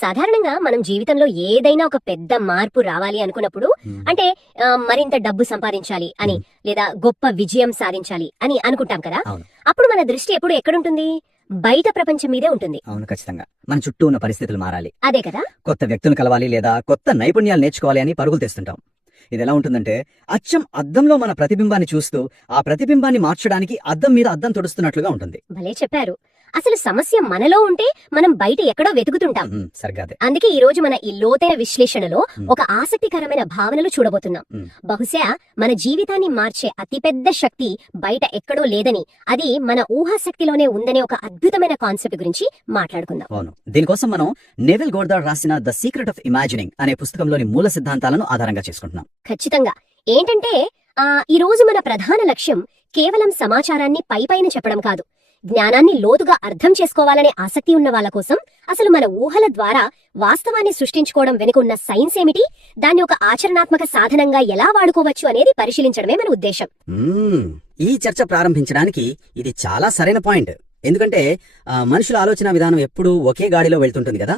సాధారణంగా మనం జీవితంలో ఏదైనా ఒక పెద్ద మార్పు రావాలి అనుకున్నప్పుడు అంటే మరింత డబ్బు సంపాదించాలి అని లేదా గొప్ప విజయం సాధించాలి అని అనుకుంటాం కదా. అప్పుడు మన దృష్టి ఎప్పుడు ఎక్కడుంటుంది? బయట ప్రపంచం మీదే ఉంటుంది. అవును, ఖచ్చితంగా. మన చుట్టూ ఉన్న పరిస్థితులు మారాలి, అదే కదా, కొత్త వ్యక్తులు కలవాలి లేదా కొత్త నైపుణ్యాలు నేర్చుకోవాలి అని పరుగులు తెస్తుంటాం. ఇది ఎలా ఉంటుందంటే అచ్చం అద్దంలో మన ప్రతిబింబాన్ని చూస్తూ ఆ ప్రతిబింబాన్ని మార్చడానికి అద్దం మీద అద్దం తొడుస్తున్నట్లుగా ఉంటుంది. భలే చెప్పారు. అసలు సమస్య మనలో ఉంటే మనం బయట ఎక్కడో వెతుకుతుంటాం. సరిగ్గా. అందుకే ఈ రోజు మన ఈ లోతైన విశ్లేషణలో ఒక ఆసక్తికరమైన భావనలు చూడబోతున్నాం. బహుశా మన జీవితాన్ని మార్చే అతిపెద్ద శక్తి బయట ఎక్కడో లేదని, అది మన ఊహాశక్తిలోనే ఉందనే ఒక అద్భుతమైన కాన్సెప్ట్ గురించి మాట్లాడుకుందాం. అవును, దీనికోసం మనం నెవిల్ గోర్డాడ్ రాసిన ద సీక్రెట్ ఆఫ్ ఇమాజినింగ్ అనే పుస్తకంలోని మూల సిద్ధాంతాలను ఆధారంగా చేసుకుంటున్నాం. ఖచ్చితంగా. ఏంటంటే ఈ రోజు మన ప్రధాన లక్ష్యం కేవలం సమాచారాన్ని పైపైన చెప్పడం కాదు, జ్ఞానాన్ని లోతుగా అర్థం చేసుకోవాలనే ఆసక్తి ఉన్న వాళ్ళ కోసం అసలు మన ఊహల ద్వారా వాస్తవాన్ని సృష్టించుకోవడం వెనుక ఉన్న సైన్స్ ఏమిటి, దాన్ని ఒక ఆచరణాత్మక సాధనంగా ఎలా వాడుకోవచ్చు అనేది పరిశీలించడమే మన ఉద్దేశం. ఈ చర్చ ప్రారంభించడానికి ఇది చాలా సరైన పాయింట్. ఎందుకంటే మనుషుల ఆలోచన విధానం ఎప్పుడూ ఒకే గాడిలో వెళ్తుంటుంది కదా.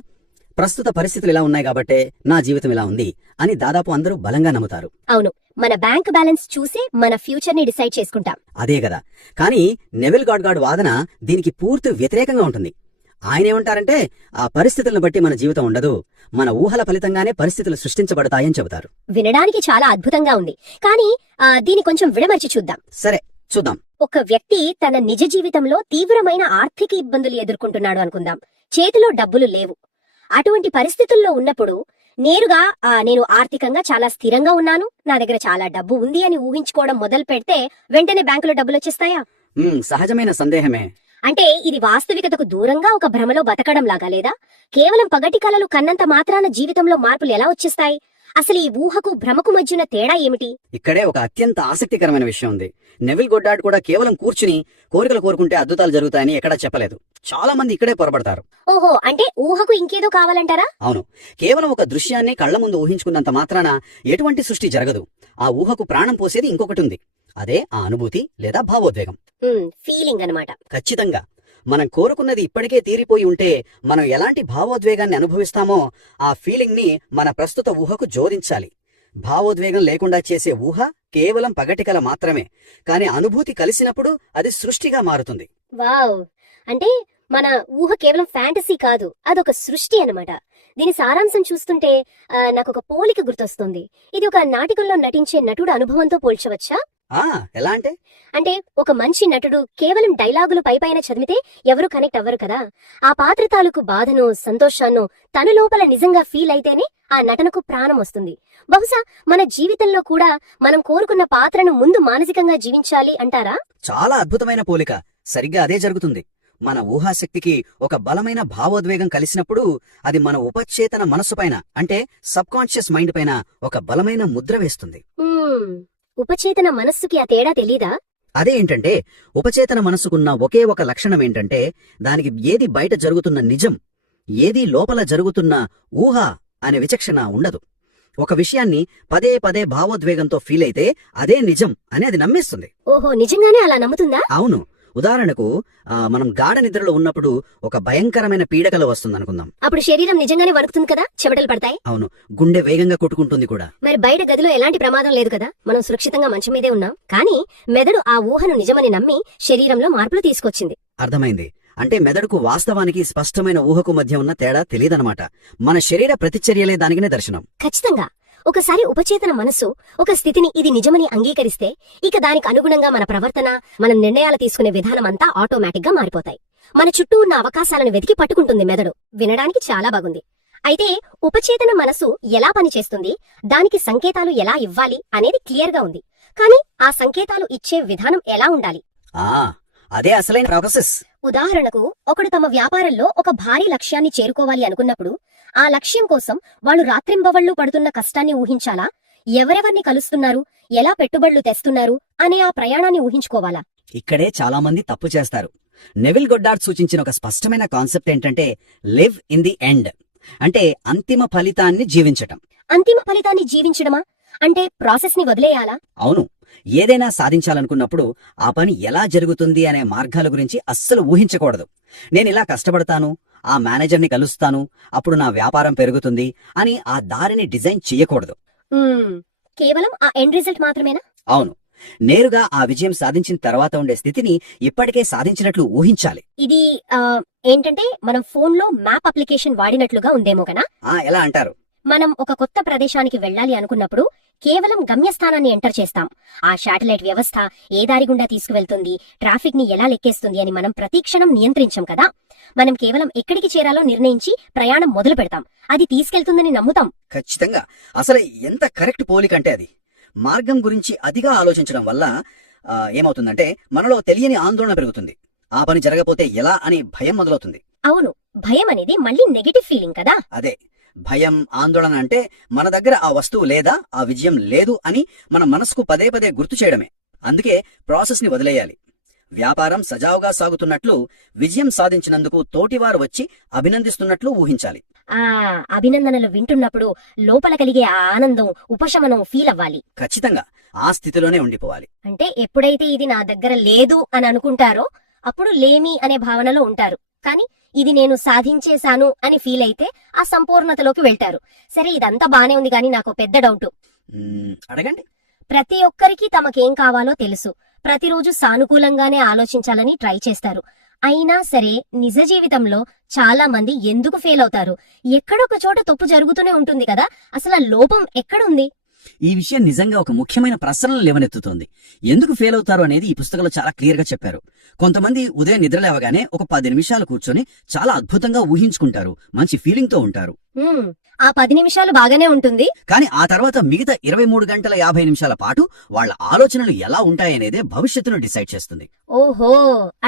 ప్రస్తుత పరిస్థితులు ఇలా ఉన్నాయి కాబట్టే నా జీవితం ఇలా ఉంది అని దాదాపు అందరూ బలంగా నమ్ముతారు. అవును, మన బ్యాంక్ బ్యాలెన్స్ చూసి మన ఫ్యూచర్ ని డిసైడ్ చేసుకుంటాం. అదే కదా. కానీ నెవిల్ గోర్డాడ్ వాదన దీనికి పూర్తి వ్యతిరేకంగా ఉంటుంది. ఆయన ఏమంటారంటే ఆ పరిస్థితులను బట్టి మన జీవితం ఉండదు, మన ఊహల ఫలితంగానే పరిస్థితులు సృష్టించబడతాయని చెబుతారు. వినడానికి చాలా అద్భుతంగా ఉంది, కానీ దీని కొంచెం విడమర్చి చూద్దాం. సరే, చూద్దాం. ఒక వ్యక్తి తన నిజ జీవితంలో తీవ్రమైన ఆర్థిక ఇబ్బందులు ఎదుర్కొంటున్నాడు అనుకుందాం. చేతిలో డబ్బులు లేవు. అటువంటి పరిస్థితుల్లో ఉన్నప్పుడు నేరుగా నేను ఆర్థికంగా చాలా స్థిరంగా ఉన్నాను, నా దగ్గర చాలా డబ్బు ఉంది అని ఊహించుకోవడం మొదలు పెడితే వెంటనే బ్యాంకులో డబ్బులు వచ్చేస్తాయా? సహజమైన సందేహమే. అంటే ఇది వాస్తవికతకు దూరంగా ఒక భ్రమలో బతకడం లాగా లేదా? కేవలం పగటి కలలు కన్నంత మాత్రాన జీవితంలో మార్పులు ఎలా వచ్చేస్తాయి? అసలు ఈ ఊహకు భ్రమకు మధ్యన తేడా ఏమిటి? ఇక్కడే ఒక అత్యంత ఆసక్తికరమైన విషయం ఉంది. నెవిల్ గోర్డాడ్ కూడా కేవలం కూర్చుని కోరికలు కోరుకుంటే అద్భుతాలు జరుగుతాయని ఎక్కడా చెప్పలేదు. చాలా మంది ఇక్కడే పొరపడతారు. ఓహో, అంటే ఊహకు ఇంకేదో కావాలంటారా? అవును, కేవలం ఒక దృశ్యాన్ని కళ్ల ముందు ఊహించుకున్నంత మాత్రాన ఎటువంటి సృష్టి జరగదు. ఆ ఊహకు ప్రాణం పోసేది ఇంకొకటి ఉంది. అదే ఆ అనుభూతి లేదా భావోద్వేగం. ఫీలింగ్ అన్నమాట. ఖచ్చితంగా. మనం కోరుకున్నది ఇప్పటికే తీరిపోయి ఉంటే మనం ఎలాంటి భావోద్వేగాన్ని అనుభవిస్తామో ఆ ఫీలింగ్ ని మన ప్రస్తుత ఊహకు జోడించాలి. భావోద్వేగం లేకుండా చేసే ఊహ కేవలం పగటికల మాత్రమే, కానీ అనుభూతి కలిసినప్పుడు అది సృష్టిగా మారుతుంది. వావ్, అంటే మన ఊహ కేవలం ఫ్యాంటసీ కాదు, అదొక సృష్టి అన్నమాట. దీని సారాంశం చూస్తుంటే నాకు ఒక పోలిక గుర్తొస్తుంది. ఇది ఒక నాటకంలో నటించే నటుడు అనుభవంతో పోల్చవచ్చా? ఎలా అంటే ఒక మంచి నటుడు కేవలం డైలాగులు పైపైన చదివితే ఎవరు కనెక్ట్ అవ్వరు కదా. ఆ పాత్ర తాలూకు బాధను, సంతోషాన్ని తన లోపల నిజంగా ఫీల్ అయితేనే ఆ నటనకు ప్రాణం వస్తుంది. బహుశా మన జీవితంలో కూడా మనం కోరుకున్న పాత్రను ముందు మానసికంగా జీవించాలి అంటారా? చాలా అద్భుతమైన పోలిక. సరిగ్గా అదే జరుగుతుంది. మన ఊహాశక్తికి ఒక బలమైన భావోద్వేగం కలిసినప్పుడు అది మన ఉపచేతన మనస్సు పైన, అంటే సబ్ కాన్షియస్ మైండ్ పైన ఒక బలమైన ముద్ర వేస్తుంది. ఉపచేతన మనస్సుకి ఆ తేడా తెలీదా? అదే ఏంటంటే ఉపచేతన మనస్సుకున్న ఒకే ఒక లక్షణం ఏంటంటే దానికి ఏది బయట జరుగుతున్న నిజం, ఏది లోపల జరుగుతున్న ఊహ అనే విచక్షణ ఉండదు. ఒక విషయాన్ని పదే పదే భావోద్వేగంతో ఫీల్ అయితే అదే నిజం అని అది నమ్మేస్తుంది. ఓహో, నిజంగానే అలా నమ్ముతుందా? అవును. ఉదాహరణకు మనం గాఢ నిద్రలో ఉన్నప్పుడు ఒక భయంకరమైన పీడకల వస్తుందనుకుందాం. అప్పుడు శరీరం నిజంగానే వణుకుతుంది కదా, చెమటలు పడతాయి. అవును, గుండె వేగంగా కొట్టుకుంటుంది కూడా. మరి బయట గదిలో ఎలాంటి ప్రమాదం లేదు కదా, మనం సురక్షితంగా మంచం మీదే ఉన్నాం. కానీ మెదడు ఆ ఊహను నిజమని నమ్మి శరీరంలో మార్పులు తీసుకొచ్చింది. అర్థమైంది. అంటే మెదడుకు వాస్తవానికి స్పష్టమైన ఊహకు మధ్య ఉన్న తేడా తెలియదన్నమాట. మన శరీర ప్రతిచర్యలే దానికి నిదర్శనం. ఖచ్చితంగా. ఒకసారి ఉపచేతన మనస్సు ఒక స్థితిని ఇది నిజమని అంగీకరిస్తే ఇక దానికి అనుగుణంగా మన ప్రవర్తన, మన నిర్ణయాలు తీసుకునే విధానం అంతా ఆటోమేటిక్ గా మారిపోతాయి. మన చుట్టూ ఉన్న అవకాశాలను వెతికి పట్టుకుంటుంది మెదడు. వినడానికి చాలా బాగుంది. అయితే ఉపచేతన మనసు ఎలా పనిచేస్తుంది, దానికి సంకేతాలు ఎలా ఇవ్వాలి అనేది క్లియర్ గా ఉంది. కానీ ఆ సంకేతాలు ఇచ్చే విధానం ఎలా ఉండాలి? అదే అసలైన ప్రాసెస్. ఉదాహరణకు ఒకడు తమ వ్యాపారంలో ఒక భారీ లక్ష్యాన్ని చేరుకోవాలి అనుకున్నప్పుడు ఆ లక్ష్యం కోసం వాళ్ళు రాత్రింబవళ్లు పడుతున్న కష్టాన్ని ఊహించాలా? ఎవరెవర్ని కలుస్తున్నారు, ఎలా పెట్టుబడులు తెస్తున్నారు అనే ఆ ప్రయాణాన్ని ఊహించుకోవాలా? ఇక్కడే చాలా మంది తప్పు చేస్తారు. నెవిల్ గోర్డాడ్ సూచించిన ఒక స్పష్టమైన కాన్సెప్ట్ ఏంటంటే లివ్ ఇన్ ది ఎండ్, అంటే అంతిమ ఫలితాన్ని జీవించటం. అంతిమ ఫలితాన్ని జీవించడమా? అంటే ప్రాసెస్ ని వదిలేయాలా? అవును. ఏదైనా సాధించాలనుకున్నప్పుడు ఆ పని ఎలా జరుగుతుంది అనే మార్గాల గురించి అస్సలు ఊహించకూడదు. నేనిలా కష్టపడతాను, ఆ మేనేజర్ని కలుస్తాను, అప్పుడు నా వ్యాపారం పెరుగుతుంది అని ఆ దారిని డిజైన్ చెయ్యకూడదు. కేవలం ఆ ఎండ్ రిజల్ట్ మాత్రమేనా? అవును, నేరుగా ఆ విజయం సాధించిన తర్వాత ఉండే స్థితిని ఇప్పటికే సాధించినట్లు ఊహించాలి. ఇది ఏంటంటే మనం ఫోన్లో మ్యాప్ అప్లికేషన్ వాడినట్లుగా ఉందేమో కదా. ఎలా అంటారు? మనం ఒక కొత్త ప్రదేశానికి వెళ్ళాలి అనుకున్నప్పుడు కేవలం గమ్యస్థానాన్ని ఎంటర్ చేస్తాం. ఆ శాటిలైట్ వ్యవస్థ ఏ దారి గుండా తీసుకువెళ్తుంది, ట్రాఫిక్ ని ఎలా లెక్కేస్తుంది అని మనం ప్రతిక్షణం నియంత్రించం కదా. మనం కేవలం ఎక్కడికి చేరాలో నిర్ణయించి ప్రయాణం మొదలు పెడతాం. అది తీసుకెళ్తుందని నమ్ముతాం. ఖచ్చితంగా. అసలు ఎంత కరెక్ట్ పోలికంటే అది. మార్గం గురించి అతిగా ఆలోచించడం వల్ల ఏమవుతుందంటే మనలో తెలియని ఆందోళన పెరుగుతుంది. ఆ పని జరగపోతే ఎలా అని భయం మొదలవుతుంది. అవును, భయం అనేది మళ్ళీ నెగటివ్ ఫీలింగ్ కదా. అదే భయం, ఆందోళన అంటే మన దగ్గర ఆ వస్తువు లేదా ఆ విజయం లేదు అని మన మనసుకు పదే పదే గుర్తు చేయడమే. అందుకే ప్రాసెస్ ని వదిలేయాలి. వ్యాపారం సజావుగా సాగుతున్నట్లు, విజయం సాధించినందుకు తోటివారు వచ్చి అభినందిస్తున్నట్లు ఊహించాలి. ఆ అభినందనలు వింటున్నప్పుడు లోపల కలిగే ఆ ఆనందం, ఉపశమనం ఫీల్ అవ్వాలి. ఖచ్చితంగా ఆ స్థితిలోనే ఉండిపోవాలి. అంటే ఎప్పుడైతే ఇది నా దగ్గర లేదు అని అనుకుంటారో అప్పుడు లేమి అనే భావనలో ఉంటారు. కానీ ఇది నేను సాధించేశాను అని ఫీల్ అయితే ఆ సంపూర్ణతలోకి వెళ్తారు. సరే, ఇదంతా బానే ఉంది, కానీ నాకు పెద్ద డౌట్. అడగండి. ప్రతి ఒక్కరికి తమకేం కావాలో తెలుసు. ప్రతిరోజు సానుకూలంగానే ఆలోచించాలని ట్రై చేస్తారు. అయినా సరే నిజ జీవితంలో చాలా మంది ఎందుకు ఫెయిల్ అవుతారు? ఎక్కడొక చోట తప్పు జరుగుతూనే ఉంటుంది కదా. అసలు ఆ లోపం ఎక్కడుంది? ఈ విషయం నిజంగా ఒక ముఖ్యమైన ప్రశ్నలు లేవనెత్తుతోంది. ఎందుకు ఫెయిల్ అవుతారు అనేది ఈ పుస్తకంలో చాలా క్లియర్ గా చెప్పారు. కొంతమంది ఉదయం నిద్ర లేవగానే ఒక 10 నిమిషాలు కూర్చొని చాలా అద్భుతంగా ఊహించుకుంటారు, మంచి ఫీలింగ్ తో ఉంటారు. ఆ 10 నిమిషాలు బాగానే ఉంటుంది, కానీ ఆ తర్వాత మిగతా 23 గంటల 50 నిమిషాల పాటు వాళ్ళ ఆలోచనలు ఎలా ఉంటాయనేదే భవిష్యత్తును డిసైడ్ చేస్తుంది. ఓహో,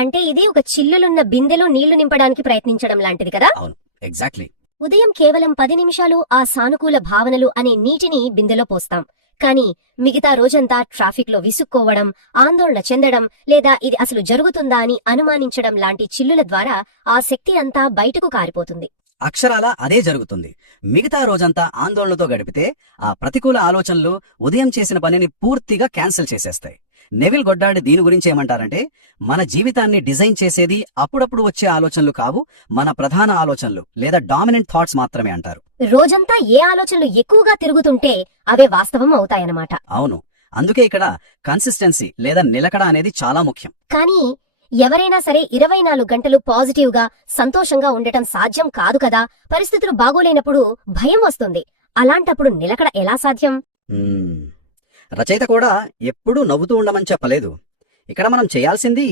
అంటే ఇది ఒక చిల్లులున్న బిందెలో నీళ్లు నింపడానికి ప్రయత్నించడం లాంటిది కదా. అవును, ఎగ్జాక్ట్లీ. ఉదయం కేవలం 10 నిమిషాలు ఆ సానుకూల భావనలు అనే నీటిని బిందెలో పోస్తాం. కానీ మిగతా రోజంతా ట్రాఫిక్ లో విసుక్కోవడం, ఆందోళన చెందడం, లేదా ఇది అసలు జరుగుతుందా అని అనుమానించడం లాంటి చిల్లుల ద్వారా ఆ శక్తి అంతా బయటకు కారిపోతుంది. అక్షరాల అదే జరుగుతుంది. మిగతా రోజంతా ఆందోళనతో గడిపితే ఆ ప్రతికూల ఆలోచనలు ఉదయం చేసిన పనిని పూర్తిగా క్యాన్సిల్ చేసేస్తాయి. నెవిల్ గొడ్డార్డ్ దీని గురించి ఏమంటారంటే, మన జీవితాన్ని డిజైన్ చేసేది అప్పుడప్పుడు వచ్చే ఆలోచనలు కావు, మన ప్రధాన ఆలోచనలు లేదా డామినెంట్ థాట్స్ మాత్రమే అంటారు. రోజంతా ఏ ఆలోచనలు ఎక్కువగా తిరుగుతుంటే అవే వాస్తవం అవుతాయన్నమాట. అవును, అందుకే ఇక్కడ కన్సిస్టెన్సీ లేదా నిలకడ అనేది చాలా ముఖ్యం. కానీ ఎవరైనా సరే 24 గంటలు పాజిటివ్ గా, సంతోషంగా ఉండటం సాధ్యం కాదు కదా. పరిస్థితులు బాగోలేనప్పుడు భయం వస్తుంది. అలాంటప్పుడు నిలకడ ఎలా సాధ్యం? రచయిత కూడా ఎప్పుడూ నవ్వుతూ ఉండమని చెప్పలేదు. ఇక్కడ మనం చేయాల్సింది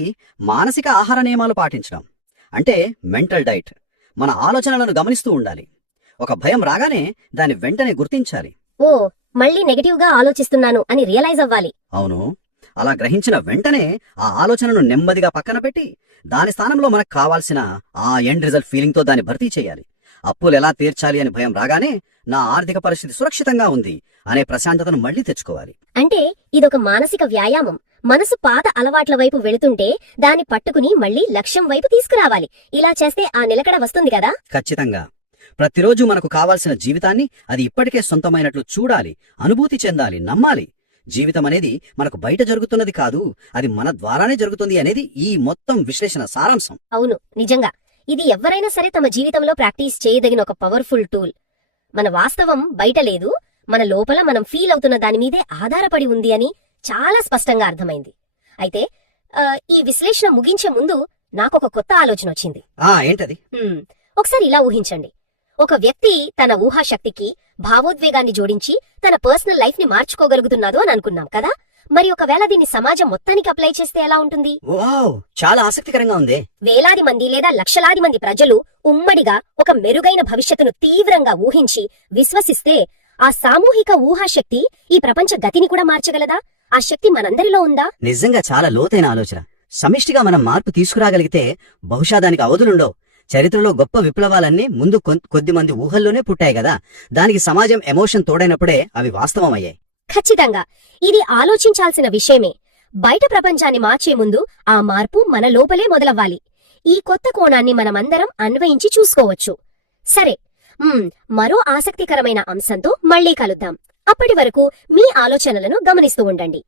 మానసిక ఆహార నియమాలు పాటించడం. అంటే మెంటల్ డైట్. మన ఆలోచనలను గమనిస్తూ ఉండాలి. ఒక భయం రాగానే దాన్ని వెంటనే గుర్తించాలి. ఓ, మళ్ళీ నెగటివ్ గా ఆలోచిస్తున్నాను అని రియలైజ్ అవ్వాలి. అవును, అలా గ్రహించిన వెంటనే ఆ ఆలోచనను నెమ్మదిగా పక్కన పెట్టి దాని స్థానంలో మనకు కావాల్సిన ఆ ఎండ్ రిజల్ట్ ఫీలింగ్ తో దాన్ని భర్తీ చేయాలి. అప్పులు ఎలా తీర్చాలి అని భయం రాగానే నా ఆర్థిక పరిస్థితి సురక్షితంగా ఉంది అనే ప్రశాంతతను మళ్లీ తెచ్చుకోవాలి. అంటే ఇదొక మానసిక వ్యాయామం. మనసు పాత అలవాట్ల వైపు వెళుతుంటే దాన్ని పట్టుకుని మళ్లీ లక్ష్యం వైపు తీసుకురావాలి. ఇలా చేస్తే ఆ నిలకడ వస్తుంది కదా. ఖచ్చితంగా. ప్రతిరోజు మనకు కావాల్సిన జీవితాన్ని అది ఇప్పటికే సొంతమైనట్లు చూడాలి, అనుభూతి చెందాలి, నమ్మాలి. జీవితం అనేది మనకు బయట జరుగుతున్నది కాదు, అది మన ద్వారానే జరుగుతుంది అనేది ఈ మొత్తం విశ్లేషణ సారాంశం. అవును, నిజంగా ఇది ఎవరైనా సరే తమ జీవితంలో ప్రాక్టీస్ చేయదగిన ఒక పవర్ఫుల్ టూల్. మన వాస్తవం బయట లేదు, మన లోపల మనం ఫీల్ అవుతున్న దాని మీదే ఆధారపడి ఉంది అని చాలా స్పష్టంగా అర్థమైంది. అయితే ఈ విశ్లేషణ ముగించే ముందు నాకొక కొత్త ఆలోచన వచ్చింది. ఏంటది? ఒకసారి ఇలా ఊహించండి. ఒక వ్యక్తి తన ఊహాశక్తికి భావోద్వేగాన్ని జోడించి తన పర్సనల్ లైఫ్ ని మార్చుకోగలుగుతున్నాడు అని అనుకున్నాం కదా. మరి ఒకవేళ దీన్ని సమాజం మొత్తానికి అప్లై చేస్తే ఎలా ఉంటుంది? చాలా ఆసక్తికరంగా ఉంది. వేలాది మంది లేదా లక్షలాది మంది ప్రజలు ఉమ్మడిగా ఒక మెరుగైన భవిష్యత్తును తీవ్రంగా ఊహించి విశ్వసిస్తే ఆ సామూహిక ఊహాశక్తి ఈ ప్రపంచ గతిని కూడా మార్చగలదా? ఆ శక్తి మనందరిలో ఉందా? నిజంగా చాలా లోతైన ఆలోచన. సమిష్టిగా మనం మార్పు తీసుకురాగలిగితే బహుశా దానికి అవధులుండవు. చరిత్రలో గొప్ప విప్లవాలన్నీ ముందు కొద్ది మంది ఊహల్లోనే పుట్టాయి కదా. దానికి సమాజం ఎమోషన్ తోడైనప్పుడే అవి వాస్తవమయ్యాయి. ఖచ్చితంగా ఇది ఆలోచించాల్సిన విషయమే. బయట ప్రపంచాన్ని మార్చే ముందు ఆ మార్పు మన లోపలే మొదలవ్వాలి. ఈ కొత్త కోణాన్ని మనమందరం అన్వయించి చూసుకోవచ్చు. సరే, మరో ఆసక్తికరమైన అంశంతో మళ్లీ కలుద్దాం. అప్పటి వరకు మీ ఆలోచనలను గమనిస్తూ ఉండండి.